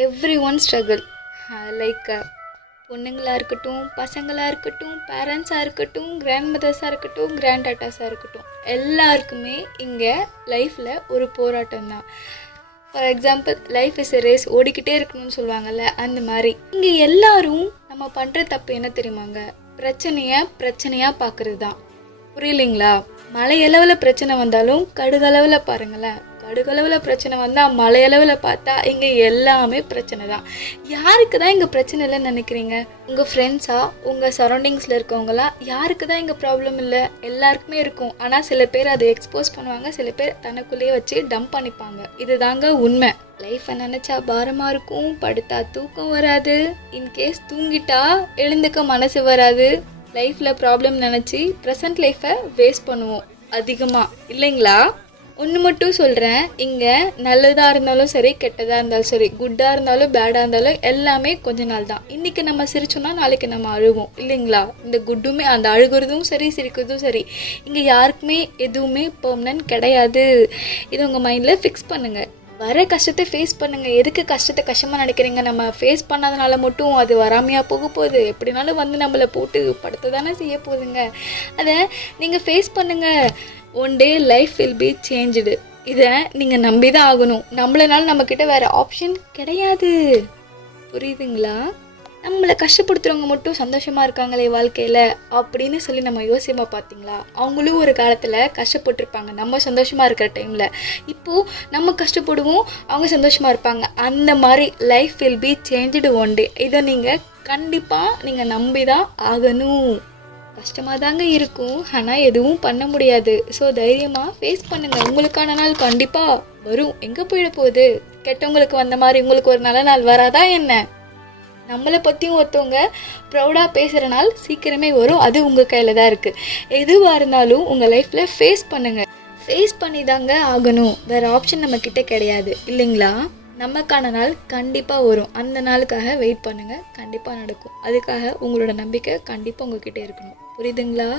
Every one struggle. Like பொண்ணுங்களாக இருக்கட்டும், பசங்களாக இருக்கட்டும், பேரண்ட்ஸாக இருக்கட்டும், கிராண்ட் மதர்ஸாக இருக்கட்டும், கிராண்ட் டாட்டாஸாக இருக்கட்டும், எல்லாருக்குமே இங்கே லைஃப்பில் ஒரு போராட்டம் தான். For example, life is a race, ஓடிக்கிட்டே இருக்கணும்னு சொல்லுவாங்கள்ல, அந்த மாதிரி. இங்கே எல்லாரும் நம்ம பண்ணுற தப்பு என்ன தெரியுமாங்க? பிரச்சனையாக பார்க்குறது தான். புரியலைங்களா? மலையளவில் பிரச்சனை வந்தாலும் கடுகளவில் பாருங்களேன். கடுகளவில் பிரச்சனை வந்தால் மலையளவில் பார்த்தா இங்கே எல்லாமே பிரச்சனை தான். யாருக்கு தான் இங்கே பிரச்சனை இல்லைன்னு நினைக்கிறீங்க? உங்கள் ஃப்ரெண்ட்ஸா, உங்கள் சரௌண்டிங்ஸில் இருக்கவங்களா, யாருக்கு தான் இங்கே ப்ராப்ளம் இல்லை? எல்லாருக்குமே இருக்கும். ஆனால் சில பேர் அதை எக்ஸ்போஸ் பண்ணுவாங்க, சில பேர் தனக்குள்ளேயே வச்சு டம்ப் பண்ணிப்பாங்க. இது தாங்க உண்மை. லைஃப்பை நினச்சா பாரமாக இருக்கும், படுத்தா தூக்கம் வராது, இன்கேஸ் தூங்கிட்டா எழுந்துக்க மனசு வராது. லைஃப்பில் ப்ராப்ளம் நினச்சி ப்ரெசன்ட் லைஃப்பை வேஸ்ட் பண்ணுவோம் அதிகமாக, இல்லைங்களா? ஒன்று மட்டும் சொல்கிறேன், இங்கே நல்லதாக இருந்தாலும் சரி, கெட்டதாக இருந்தாலும் சரி, குட்டாக இருந்தாலும் பேடாக இருந்தாலும் எல்லாமே கொஞ்ச நாள் தான். இன்றைக்கி நம்ம சிரிச்சோன்னா நாளைக்கு நம்ம அழுவோம், இல்லைங்களா? இந்த குட்டுமே, அந்த அழுகிறதும் சரி, சிரிக்கிறதும் சரி, இங்கே யாருக்குமே எதுவுமே பெர்மனன்ட் கிடையாது. இது உங்கள் மைண்டில் ஃபிக்ஸ் பண்ணுங்கள். வர கஷ்டத்தை ஃபேஸ் பண்ணுங்கள். எதுக்கு கஷ்டத்தை கஷ்டமாக நினைக்கிறீங்க? நம்ம ஃபேஸ் பண்ணாதனால மட்டும் அது வராமையாக போக போகுது? எப்படினாலும் வந்து நம்மளை போட்டு படுத்த தானே செய்ய போகுதுங்க. அதை நீங்கள் ஃபேஸ் பண்ணுங்கள். One day life will be changed. இதை நீங்கள் நம்பி தான் ஆகணும். நம்மளனால நம்மக்கிட்ட வேறு ஆப்ஷன் கிடையாது. புரியுதுங்களா? நம்மளை கஷ்டப்படுத்துகிறவங்க மட்டும் சந்தோஷமாக இருக்காங்களே வாழ்க்கையில் அப்படின்னு சொல்லி நம்ம யோசிமா பார்த்தீங்களா? அவங்களும் ஒரு காலத்தில் கஷ்டப்பட்டுருப்பாங்க நம்ம சந்தோஷமாக இருக்கிற டைமில். இப்போது நம்ம கஷ்டப்படுவோம், அவங்க சந்தோஷமாக இருப்பாங்க. அந்த மாதிரி life will be changed one day. இதை நீங்கள் கண்டிப்பாக நீங்கள் நம்பி தான் ஆகணும். கஷ்டமாக தாங்க இருக்கும், ஆனால் எதுவும் பண்ண முடியாது. ஸோ தைரியமாக ஃபேஸ் பண்ணுங்கள். உங்களுக்கான நாள் கண்டிப்பாக வரும். எங்கே போயிட போகுது? கெட்டவங்களுக்கு வந்த மாதிரி உங்களுக்கு ஒரு நல்ல நாள் வராதா என்ன? நம்மளை பற்றியும் ஒருத்தவங்க ப்ரௌடாக பேசுகிற நாள் சீக்கிரமே வரும். அது உங்கள் கையில் தான் இருக்குது. எதுவாக இருந்தாலும் உங்கள் லைஃப்பில் ஃபேஸ் பண்ணுங்கள். ஃபேஸ் பண்ணி தாங்க ஆகணும். வேறு ஆப்ஷன் நம்மக்கிட்ட கிடையாது, இல்லைங்களா? நமக்கான நாள் கண்டிப்பாக வரும். அந்த நாளுக்காக வெயிட் பண்ணுங்கள். கண்டிப்பாக நடக்கும். அதுக்காக உங்களோட நம்பிக்கை கண்டிப்பாக உங்ககிட்ட இருக்கணும். புரியுதுங்களா?